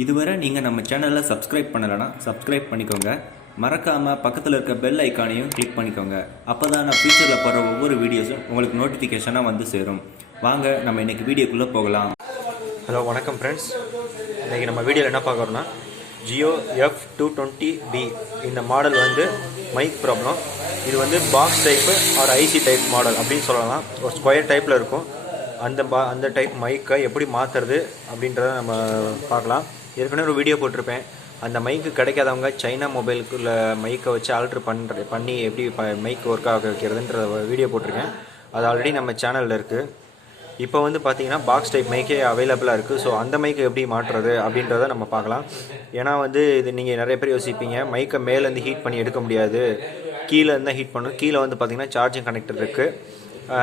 இதுவரை நீங்கள் நம்ம சேனலை சப்ஸ்கிரைப் பண்ணலைன்னா சப்ஸ்கிரைப் பண்ணிக்கோங்க. மறக்காமல் பக்கத்தில் இருக்க பெல் ஐக்கானையும் கிளிக் பண்ணிக்கோங்க. அப்போ தான் நான் ஃபியூச்சரில் போகிற ஒவ்வொரு வீடியோஸும் உங்களுக்கு நோட்டிஃபிகேஷனாக வந்து சேரும். வாங்க நம்ம இன்றைக்கி வீடியோக்குள்ளே போகலாம். ஹலோ, வணக்கம் ஃப்ரெண்ட்ஸ். இன்றைக்கி நம்ம வீடியோவில் என்ன பார்க்குறோன்னா, ஜியோ F220B இந்த மாடல் வந்து மைக் ப்ராப்ளம். இது வந்து box type R IC type model அப்படின்னு சொல்லலாம். ஒரு ஸ்கொயர் டைப்பில் இருக்கும். அந்த டைப் மைக்கை எப்படி மாற்றுறது அப்படின்றத நம்ம பார்க்கலாம். ஏற்கனவே ஒரு வீடியோ போட்டிருப்பேன். அந்த மைக்கு கிடைக்காதவங்க சைனா மொபைலுக்குள்ள மைக்கை வச்சு ஆல்ட்ரு பண்ணி எப்படி மைக் ஒர்க் ஆக வைக்கிறதுன்ற வீடியோ போட்டிருக்கேன். அது ஆல்ரெடி நம்ம சேனலில் இருக்குது. இப்போ வந்து பார்த்தீங்கன்னா பாக்ஸ் டைப் மைக்கே அவைலபிளாக இருக்குது. ஸோ அந்த மைக்கை எப்படி மாற்றுறது அப்படின்றத நம்ம பார்க்கலாம். ஏன்னா வந்து இது நீங்கள் நிறைய பேர் யோசிப்பீங்க, மைக்கை மேலேருந்து ஹீட் பண்ணி எடுக்க முடியாது, கீழே இருந்தால் ஹீட் பண்ணணும். கீழே வந்து பார்த்திங்கன்னா சார்ஜிங் கனெக்டர் இருக்குது,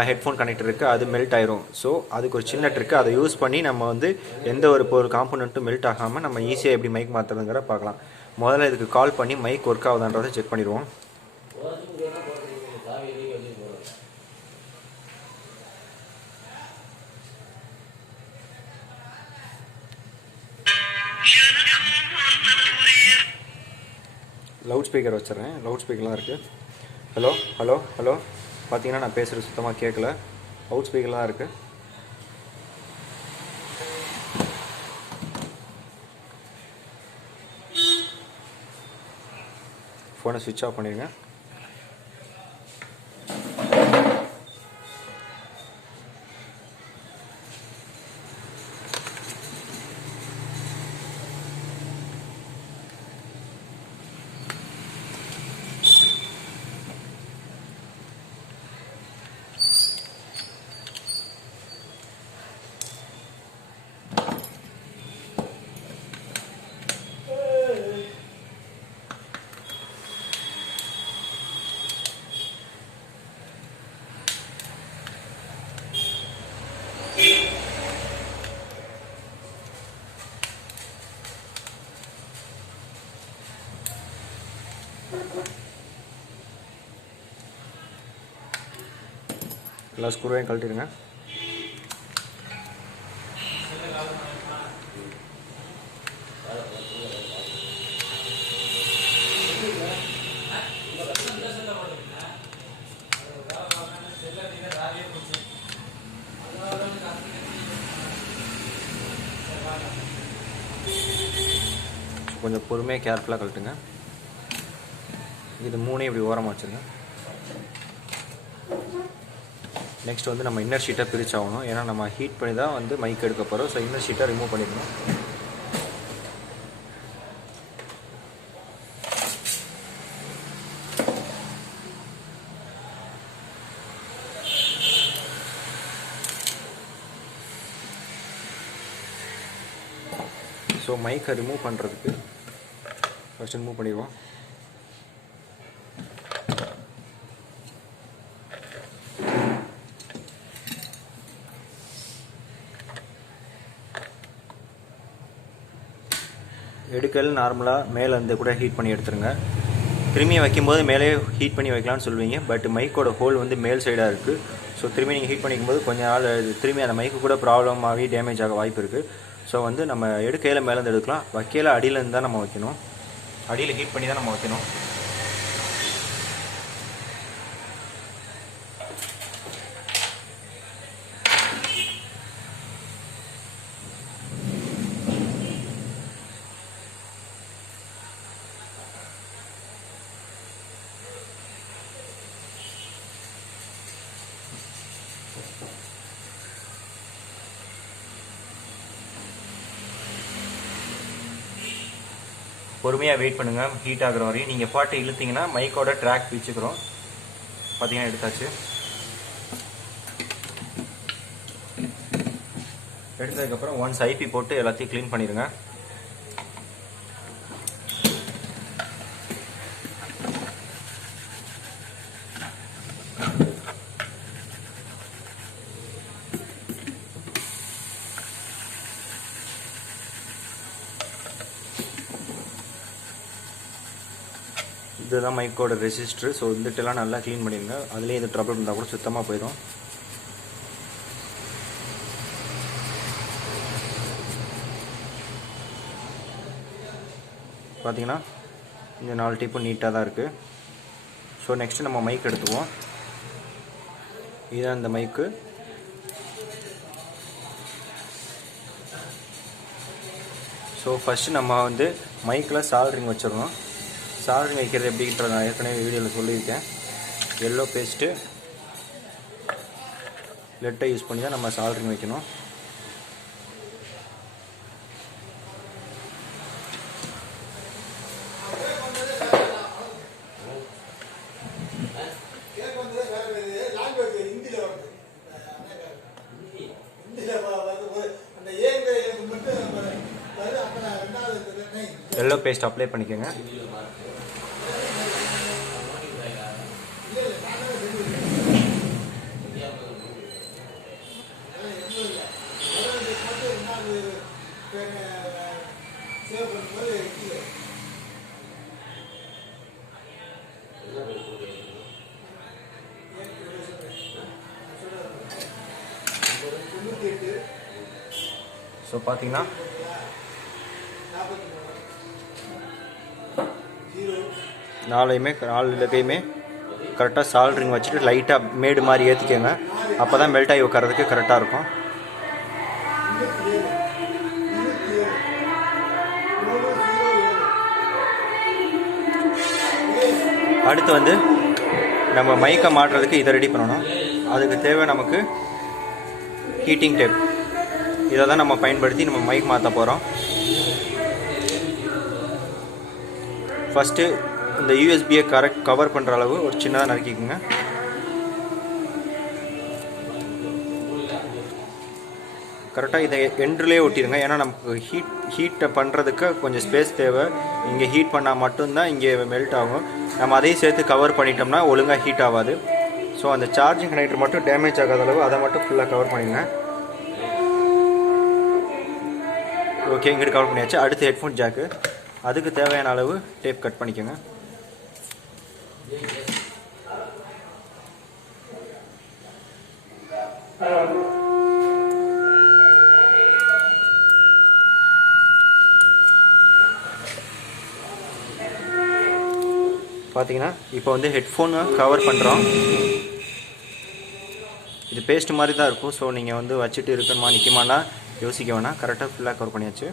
ஹெட்ஃபோன் கனெக்டர் இருக்குது, அது மெல்ட் ஆயிரும். ஸோ அதுக்கு ஒரு சின்ன ட்ரிக்கு, அதை யூஸ் பண்ணி நம்ம வந்து எந்த ஒரு காம்பனண்ட்டும் மெல்ட் ஆகாமல் நம்ம ஈஸியாக எப்படி மைக் மாற்றுறதுங்கிற பார்க்கலாம். முதல்ல இதுக்கு கால் பண்ணி மைக் ஒர்க் ஆகுதான்றதை செக் பண்ணிடுவோம். லவுட் ஸ்பீக்கர் வச்சிடறேன். லவுட் ஸ்பீக்கர்லாம் இருக்குது. ஹலோ ஹலோ ஹலோ பார்த்தீங்கன்னா நான் பேசுகிறது சுத்தமாக கேட்கல. லவுட் ஸ்பீக்கர்லாம் இருக்குது. ஃபோனை ஸ்விட்ச் ஆஃப் பண்ணிடுங்க. எல்லா ஸ்க்ரூவையும் கழட்டிடுங்க. கொஞ்சம் பொறுமையாக கேர்ஃபுல்லாக கழட்டுங்க. இது மூணையும் இப்படி ஓரமாக வச்சுருங்க. நெக்ஸ்ட் வந்து நம்ம இன்னர் ஷீட்டை பிரிச்சாகணும். ஏன்னா நம்ம ஹீட் பண்ணி தான் வந்து மைக் எடுக்க போகிறோம். ஸோ இன்னர் ஷீட்டை ரிமூவ் பண்ணிக்கணும். ஸோ மைக்கை ரிமூவ் பண்ணுறதுக்கு ஃபஸ்ட் ரிமூவ் பண்ணிடுவோம். எடுக்கல் நார்மலாக மேலே வந்து கூட ஹீட் பண்ணி எடுத்துருங்க. திரும்பி வைக்கும்போது மேலே ஹீட் பண்ணி வைக்கலாம்னு சொல்லுவீங்க. பட் மைக்கோட ஹோல் வந்து மேல் சைடாக இருக்குது. ஸோ திரும்பி நீங்கள் ஹீட் பண்ணிக்கும்போது கொஞ்ச நாள் திரும்பி அந்த மைக்கு கூட ப்ராப்ளம் ஆகி டேமேஜ் ஆக வாய்ப்பு இருக்குது. ஸோ வந்து நம்ம எடுக்கையில் மேலேருந்து எடுக்கலாம், வைக்கையில் அடியிலேருந்து தான் நம்ம வைக்கணும். அடியில் ஹீட் பண்ணி தான் நம்ம வைக்கணும். பொறுமையாக வெயிட் பண்ணுங்கள் ஹீட் ஆகிற வரையும். நீங்கள் பாட்டு இழுத்தீங்கன்னா மைக்கோட ட்ராக் பிச்சுக்கிறோம். பார்த்தீங்கன்னா எடுத்தாச்சு. எடுத்ததுக்கப்புறம் ஒன்ஸ் ஐபி போட்டு எல்லாத்தையும் க்ளீன் பண்ணிடுங்க. இதுதான் மைக்கோட ரெசிஸ்டர். ஸோ இதுட்டெல்லாம் நல்லா க்ளீன் பண்ணிடுங்க. அதுலேயே இது ட்ரபிள் இருந்தால் கூட சுத்தமாக போயிடும். பார்த்தீங்கன்னா இந்த 4 டிப்பும் நீட்டாக தான் இருக்குது. ஸோ நெக்ஸ்ட்டு நம்ம மைக் எடுத்துக்குவோம். இதுதான் இந்த மைக்கு. ஸோ ஃபஸ்ட்டு நம்ம வந்து மைக்கில் சால்ட்ரிங் வச்சிடணும். சால்ட்ரிங் வைக்கிறது எப்படின்றத நான் ஏற்கனவே வீடியோவில் சொல்லியிருக்கேன். எல்லோ பேஸ்ட்டு லெட்டை யூஸ் பண்ணி தான் நம்ம சால்ட்ரிங் வைக்கணும். எல்லோ பேஸ்ட் அப்ளை பண்ணிக்கோங்க. ஸோ பார்த்தீங்கன்னா நாலு இலக்கையுமே கரெக்டாக சால்ட்ரிங் வச்சுட்டு லைட்டாக மேடு மாதிரி ஏற்றிக்கோங்க. அப்போ தான் மெல்ட் ஆகி உட்காரதுக்கு கரெக்டாக இருக்கும். அடுத்து வந்து நம்ம மைக்கை மாட்டுறதுக்கு இதை ரெடி பண்ணணும். அதுக்கு தேவை நமக்கு ஹீட்டிங் டேப். இதை தான் நம்ம பயன்படுத்தி நம்ம மைக் மாற்ற போகிறோம். ஃபஸ்ட்டு இந்த யூஎஸ்பியை கவர் பண்ணுற அளவு ஒரு சின்னதாக நறுக்கிக்குங்க. கரெக்டாக இதை எண்ட்லேயே ஒட்டிடுங்க. ஏன்னா நமக்கு ஹீட்டை பண்ணுறதுக்கு கொஞ்சம் ஸ்பேஸ் தேவை. இங்கே ஹீட் பண்ணால் மட்டும்தான் இங்கே மெல்ட் ஆகும். நம்ம அதையும் சேர்த்து கவர் பண்ணிட்டோம்னா ஒழுங்காக ஹீட் ஆகாது. ஸோ அந்த சார்ஜிங் கனெக்டர் மட்டும் டேமேஜ் ஆகாத அளவு அதை மட்டும் ஃபுல்லாக கவர் பண்ணிடுங்க. ஓகே, இங்கிட்டு கவர் பண்ணியாச்சு. அடுத்து ஹெட்ஃபோன் ஜாக்கு. அதுக்கு தேவையான அளவு டேப் கட் பண்ணிக்கோங்க. பார்த்தீங்கன்னா இப்போ வந்து ஹெட்ஃபோனை கவர் பண்ணுறோம். இது பேஸ்ட் மாதிரி தான் இருக்கும். ஸோ நீங்கள் வந்து வச்சுட்டு இருக்கணுமா நிற்குமானா யோசிக்க வேணாம். கரெக்டாக ஃபுல்லாக கவர் பண்ணியாச்சு.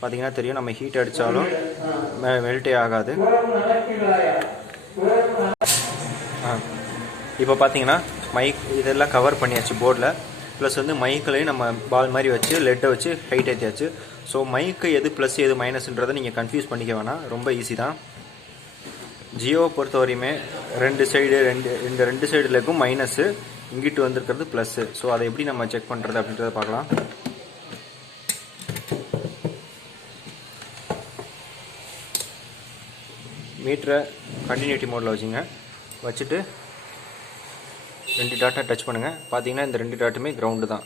பார்த்தீங்கன்னா தெரியும், நம்ம ஹீட் அடித்தாலும் மெல்ட்டே ஆகாது. இப்போ பார்த்தீங்கன்னா மைக் இதெல்லாம் கவர் பண்ணியாச்சு போர்டில். ப்ளஸ் வந்து மைக்கிலையும் நம்ம பால் மாதிரி வச்சு லெட்டை வச்சு ஹைட் ஏற்றியாச்சு. ஸோ மைக்கு எது ப்ளஸ் எது மைனஸ்ன்றதை நீங்கள் கன்ஃபியூஸ் பண்ணிக்க வேணாம். ரொம்ப ஈஸி தான். ஜியோவை பொறுத்த வரையுமே ரெண்டு சைடு லெக்கும் மைனஸு, இங்கிட்டு வந்திருக்கிறது ப்ளஸ்ஸு. ஸோ அதை எப்படி நம்ம செக் பண்ணுறது அப்படின்றத பார்க்கலாம். மீட்டரை கண்டினியூட்டி மோடில் வச்சுங்க. வச்சுட்டு 2 டாட்டை டச் பண்ணுங்கள். பார்த்தீங்கன்னா இந்த 2 டாட்டுமே கிரவுண்டு தான்.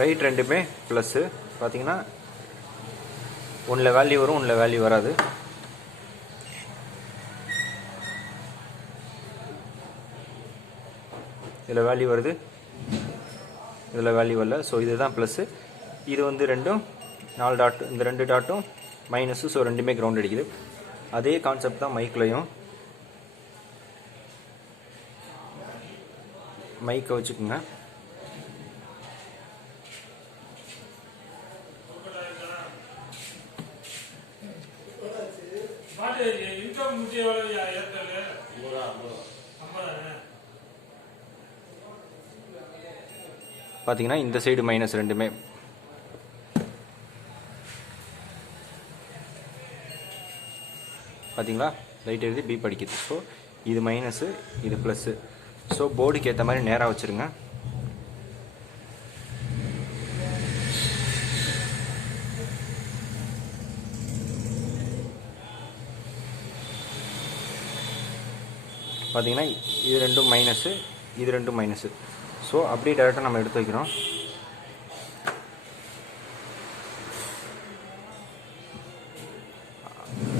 ரைட் ரெண்டுமே ப்ளஸ்ஸு. பார்த்தீங்கன்னா ஒன்றில் வேல்யூ வரும், ஒன்றில் வேல்யூ வராது. இதில் வேல்யூ வருது, இதில் வேல்யூ வரல. ஸோ இதுதான் ப்ளஸ்ஸு. இது வந்து ரெண்டும் 4 டாட், இந்த 2 டாட்டும் மைனஸு. ஸோ ரெண்டுமே கிரவுண்ட் அடிக்குது. அதே கான்செப்ட் தான் மைக்லையும். மைக்கை வச்சுக்கோங்க. பார்த்தீங்கன்னா இந்த சைடு மைனஸ் ரெண்டுமே. பார்த்தீங்களா, லைட் எழுதி பி படிக்குது. ஸோ இது மைனஸு, இது ப்ளஸ்ஸு. ஸோ போர்டுக்கு ஏற்ற மாதிரி நேராக வச்சுருங்க. பார்த்தீங்கன்னா இது ரெண்டும் மைனஸு, இது ரெண்டும் மைனஸு. ஸோ அப்படியே டேரெக்டாக நம்ம எடுத்து வைக்கிறோம்.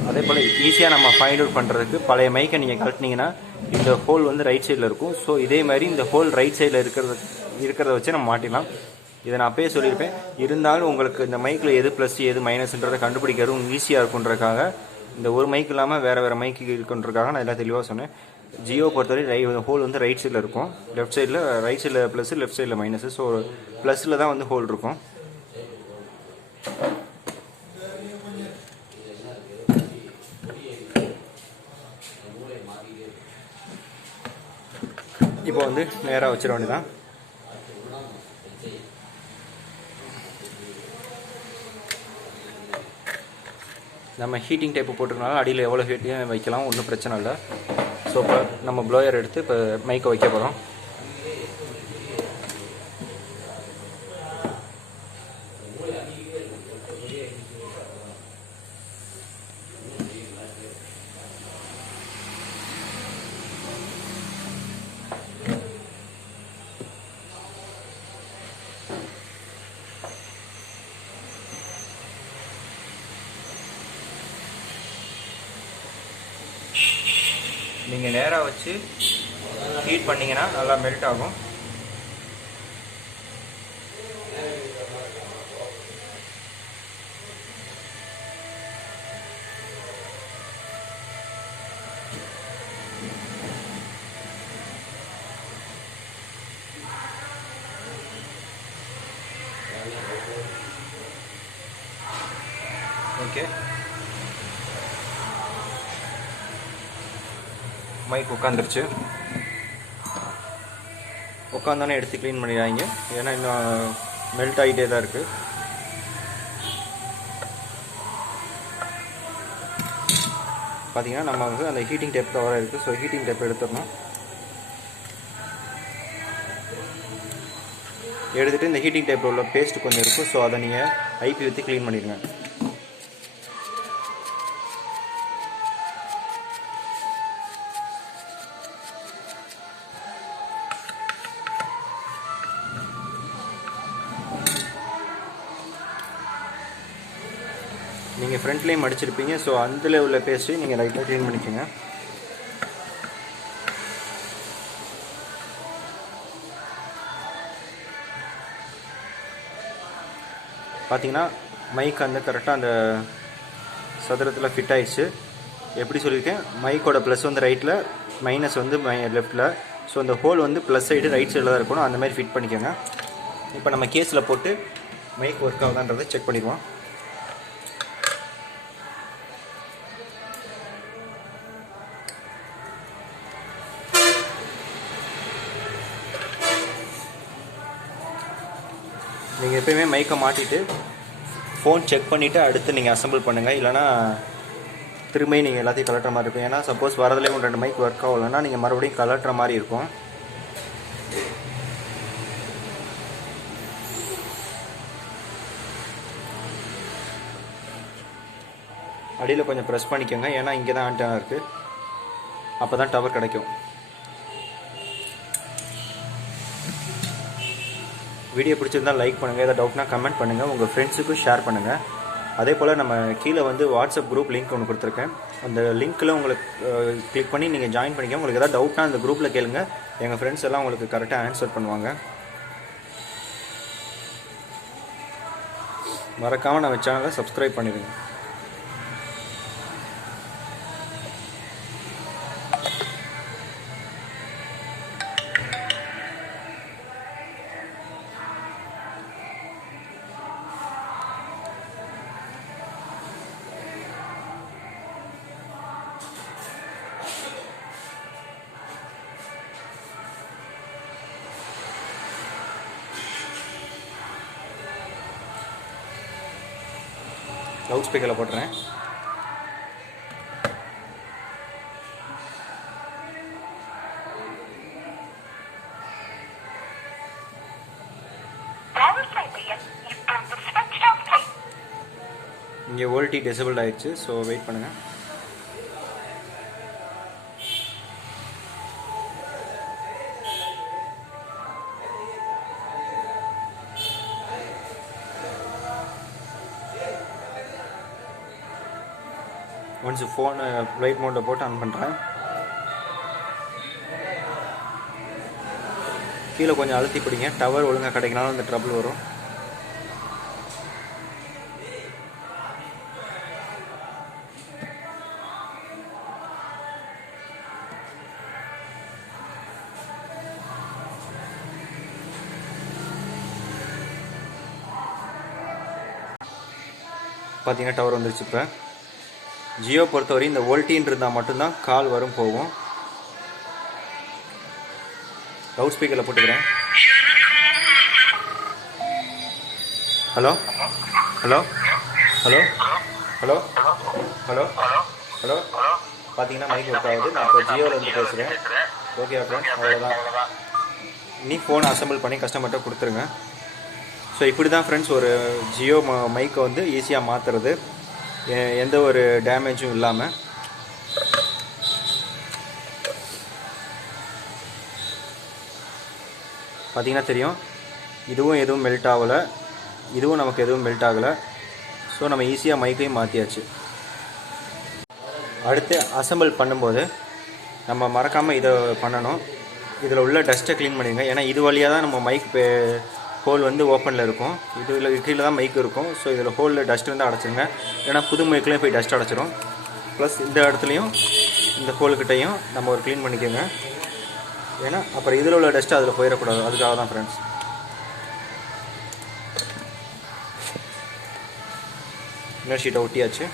அதே போல் ஈஸியாக நம்ம ஃபைண்ட் அவுட் பண்ணுறதுக்கு பழைய மைக்கை நீங்கள் கழட்டினீங்கன்னா இந்த ஹோல் வந்து ரைட் சைடில் இருக்கும். ஸோ இதே மாதிரி இந்த ஹோல் ரைட் சைடில் இருக்கிறத வச்சு நம்ம மாட்டிடலாம். இதை நான் அப்பயே சொல்லியிருப்பேன். இருந்தாலும் உங்களுக்கு இந்த மைக்கில் எது ப்ளஸ் எது மைனஸ்ன்றதை கண்டுபிடிக்கிறதும் ஈஸியாக இருக்குன்றதுக்காக, இந்த ஒரு மைக் இல்லாமல் வேறு மைக்கு இருக்குன்றதுக்காக நான் எல்லாம் தெளிவாக சொன்னேன். ஜியோ பொறுத்தவரை ஹோல் வந்து ரைட் சைடில் இருக்கும், லெஃப்ட் சைடில் ரைட் சைடில் ப்ளஸ் லெஃப்ட் சைடில் மைனஸு. ஸோ ப்ளஸில் தான் வந்து ஹோல் இருக்கும். இப்போ வந்து நேராக வச்சிட வேண்டியதான். நம்ம ஹீட்டிங் டைப்பு போட்டிருக்கனால அடியில் எவ்வளோ ஹீட்டையும் வைக்கலாம், ஒன்றும் பிரச்சனை இல்லை. ஸோ இப்போ நம்ம ப்ளோயர் எடுத்து இப்போ மைக்கை வைக்க போகிறோம். நீங்கள் நேராக வச்சு ஹீட் பண்ணிங்கன்னா நல்லா மெல்ட் ஆகும். Okay, mic உட்காந்துருச்சு. உட்காந்தோன்னே எடுத்து க்ளீன் பண்ணிடுறாங்க, ஏன்னா இன்னும் மெல்ட் ஆகிட்டே தான் இருக்குது. பார்த்தீங்கன்னா நம்ம வந்து அந்த ஹீட்டிங் டேப் கவராக இருக்குது. ஸோ ஹீட்டிங் டேப் எடுத்துடணும். எடுத்துகிட்டு இந்த ஹீட்டிங் டேப்பில் உள்ள பேஸ்ட் கொஞ்சம் இருக்கும், ஸோ அதை நீங்கள் ஐபி ஊற்றி க்ளீன் பண்ணிடுங்க. நீங்கள் ஃப்ரண்ட்லேயும் அடிச்சிருப்பீங்க, ஸோ அதில் உள்ள பேஸ்ட்டு நீங்கள் லைட்டாக க்ளீன் பண்ணிக்கோங்க. பார்த்தீங்கன்னா மைக் வந்து கரெக்டாக அந்த சதுரத்தில் ஃபிட் ஆயிடுச்சு. எப்படி சொல்லியிருக்கேன், மைக்கோட ப்ளஸ் வந்து ரைட்டில், மைனஸ் வந்து லெஃப்ட்டில். ஸோ அந்த ஹோல் வந்து ப்ளஸ் சைடு ரைட் சைடில் தான் இருக்கணும், அந்த மாதிரி ஃபிட் பண்ணிக்கோங்க. இப்போ நம்ம கேஸில் போட்டு மைக் ஒர்க் ஆகுதான்றதை செக் பண்ணிடுவோம். நீங்கள் எப்போயுமே மைக்கை மாட்டிட்டு ஃபோன் செக் பண்ணிவிட்டு அடுத்து நீங்கள் அசம்பிள் பண்ணுங்கள். இல்லைனா திரும்பி நீங்கள் எல்லாத்தையும் கலட்டுற மாதிரி இருக்கும். ஏன்னா சப்போஸ் வரதுலேயே 2 மைக் ஒர்க் ஆகலைன்னா நீங்கள் மறுபடியும் கலட்டுற மாதிரி இருக்கும். அடியில் கொஞ்சம் ப்ரெஸ் பண்ணிக்கோங்க, ஏன்னா இங்கே தான் ஆண்டனா இருக்குது, அப்போ தான் டவர் கிடைக்கும். வீடியோ பிடிச்சிருந்தால் லைக் பண்ணுங்கள், ஏதாவது டவுட்னா கமெண்ட் பண்ணுங்கள், உங்கள் ஃப்ரெண்ட்ஸுக்கும் ஷேர் பண்ணுங்கள். அதே போல் நம்ம கீழே வந்து வாட்ஸ்அப் குரூப் லிங்க் ஒன்று கொடுத்துருக்கேன். அந்த லிங்க்கில் உங்களுக்கு கிளிக் பண்ணி நீங்கள் ஜாயின் பண்ணிக்கோங்க. உங்களுக்கு ஏதாவது டவுட்னா அந்த குரூப்பில் கேளுங்க, எங்கள் ஃப்ரெண்ட்ஸ் எல்லாம் உங்களுக்கு கரெக்டாக ஆன்சர் பண்ணுவாங்க. மறக்காமல் நம்ம சேனலை சப்ஸ்கிரைப் பண்ணிடுங்க. லவுட் ஸ்பீக்கரில் போட்டுறேன். இங்கே வோல்டி டிசேபிள் ஆயிடுச்சு, ஸோ வெயிட் பண்ணுங்கள். ஒன்ஸ் ஃபோனை ஃப்ளைட் மோடில் போட்டு ஆன் பண்ணுறேன். கீழே கொஞ்சம் அழுத்தி பிடிங்க, டவர் ஒழுங்காக கிடைக்கனாலும் இந்த ட்ரபிள் வரும். பார்த்தீங்கன்னா டவர் வந்துருச்சு. இப்போ ஜியோ பொறுத்தவரை இந்த வோல்ட்டின்னு இருந்தால் மட்டும்தான் கால் வரும் போகும். லவுட் ஸ்பீக்கரில் போட்டுக்கிறேன். Hello hello hello hello hello hello பார்த்தீங்கன்னா மைக் ஒர்க் ஆகுது. நான் இப்போ ஜியோவில் வந்து பேசுகிறேன். ஓகே ஃப்ரெண்ட்ஸ், அவ்வளோதான். நீ ஃபோனை அசம்பிள் பண்ணி கஸ்டமர்கிட்ட கொடுத்துருங்க. ஸோ இப்படி தான் ஃப்ரெண்ட்ஸ் ஒரு ஜியோ மைக்கை வந்து ஈஸியாக மாற்றுறது, எந்த ஒரு டேமேஜும் இல்லாமல். பார்த்தீங்கன்னா தெரியும், இதுவும் எதுவும் மெல்ட் ஆகலை, இதுவும் நமக்கு எதுவும் மெல்ட் ஆகலை. ஸோ நம்ம ஈஸியாக மைக்கையும் மாற்றியாச்சு. அடுத்து அசம்பிள் பண்ணும்போது நம்ம மறக்காமல் இதை பண்ணணும். இதில் உள்ள டஸ்ட்டை க்ளீன் பண்ணிடுங்க. ஏன்னா இது வழியாக தான் நம்ம மைக் ஹோல் வந்து ஓப்பனில் இருக்கும். இதில் கீழே தான் மைக் இருக்கும். ஸோ இதில் ஹோலில் டஸ்ட் வந்து அடைச்சிருங்க. ஏன்னா புது மைக்லேயும் போய் டஸ்ட் அடைச்சிரும். ப்ளஸ் இந்த இடத்துலையும் இந்த ஹோல்கிட்டையும் நம்ம ஒரு க்ளீன் பண்ணிக்கோங்க. ஏன்னா அப்புறம் இதில் உள்ள டஸ்ட்டு அதில் போயிடக்கூடாது. அதுக்காக தான் ஃப்ரெண்ட்ஸ். இன்னர் ஷீட்டை ஒட்டியாச்சு.